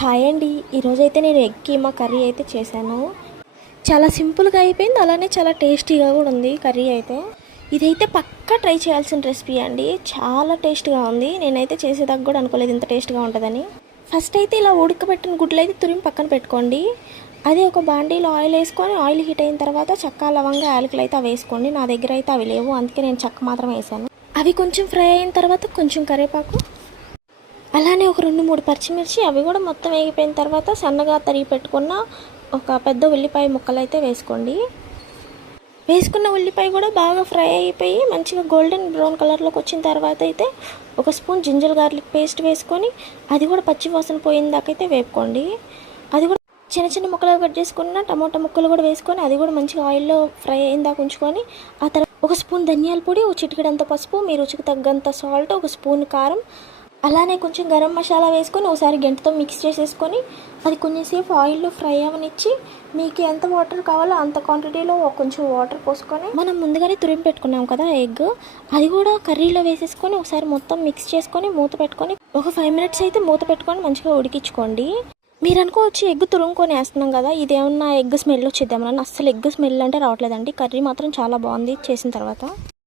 Hi అండి. ఈరోజైతే నేను ఎగ్ కీమా కర్రీ అయితే చేశాను. చాలా సింపుల్గా అయిపోయింది, అలానే చాలా టేస్టీగా కూడా ఉంది కర్రీ అయితే. ఇదైతే పక్కా ట్రై చేయాల్సిన రెసిపీ అండి. చాలా టేస్ట్గా ఉంది. నేనైతే చేసేదాకా కూడా అనుకోలేదు ఇంత టేస్ట్గా ఉంటుందని. ఫస్ట్ అయితే ఇలా ఉడకబెట్టిన గుడ్లు అయితే తురిమి పక్కన పెట్టుకోండి. అదే ఒక బాండీలో ఆయిల్ వేసుకొని ఆయిల్ హీట్ అయిన తర్వాత చెక్క, లవంగా, యాలకులు అయితే అవి వేసుకోండి. నా దగ్గర అయితే అవి లేవు, అందుకే నేను చెక్క మాత్రం వేసాను. అవి కొంచెం ఫ్రై అయిన తర్వాత కొంచెం కరివేపాకు, అలానే ఒక 2-3 పచ్చిమిర్చి, అవి కూడా మొత్తం వేగిపోయిన తర్వాత సన్నగా తరిగి పెట్టుకున్న ఒక పెద్ద ఉల్లిపాయ ముక్కలు అయితే వేసుకోండి. వేసుకున్న ఉల్లిపాయ కూడా బాగా ఫ్రై అయిపోయి మంచిగా గోల్డెన్ బ్రౌన్ కలర్లోకి వచ్చిన తర్వాత అయితే ఒక స్పూన్ జింజర్ గార్లిక్ పేస్ట్ వేసుకొని అది కూడా పచ్చి వాసన పోయిన దాకైతే వేపుకోండి. అది కూడా చిన్న చిన్న ముక్కలుగా కట్ చేసుకున్న టమోటా ముక్కలు కూడా వేసుకొని అది కూడా మంచిగా ఆయిల్లో ఫ్రై అయిన దాకా ఉంచుకొని ఆ తర్వాత ఒక స్పూన్ ధనియాల పొడి, ఒక చిటికెడంత పసుపు, మీ రుచికి తగ్గంత సాల్ట్, ఒక స్పూన్ కారం, అలానే కొంచెం గరం మసాలా వేసుకొని ఒకసారి గంటతో మిక్స్ చేసేసుకొని అది కొంచెంసేపు ఆయిల్లో ఫ్రై అవనిచ్చి మీకు ఎంత వాటర్ కావాలో అంత క్వాంటిటీలో కొంచెం వాటర్ పోసుకొని మనం ముందుగానే తురిమి పెట్టుకున్నాం కదా ఎగ్, అది కూడా కర్రీలో వేసేసుకొని ఒకసారి మొత్తం మిక్స్ చేసుకొని మూత పెట్టుకొని ఒక 5 మినిట్స్ అయితే మూత పెట్టుకొని మంచిగా ఉడికించుకోండి. మీరు అనుకోవచ్చు ఎగ్ తురుముకొని వేస్తున్నాం కదా, ఇదేమన్నా ఎగ్ స్మెల్ వచ్చిద్దామని. అస్సలు ఎగ్ స్మెల్ అంటే రావట్లేదండి. కర్రీ మాత్రం చాలా బాగుంది చేసిన తర్వాత.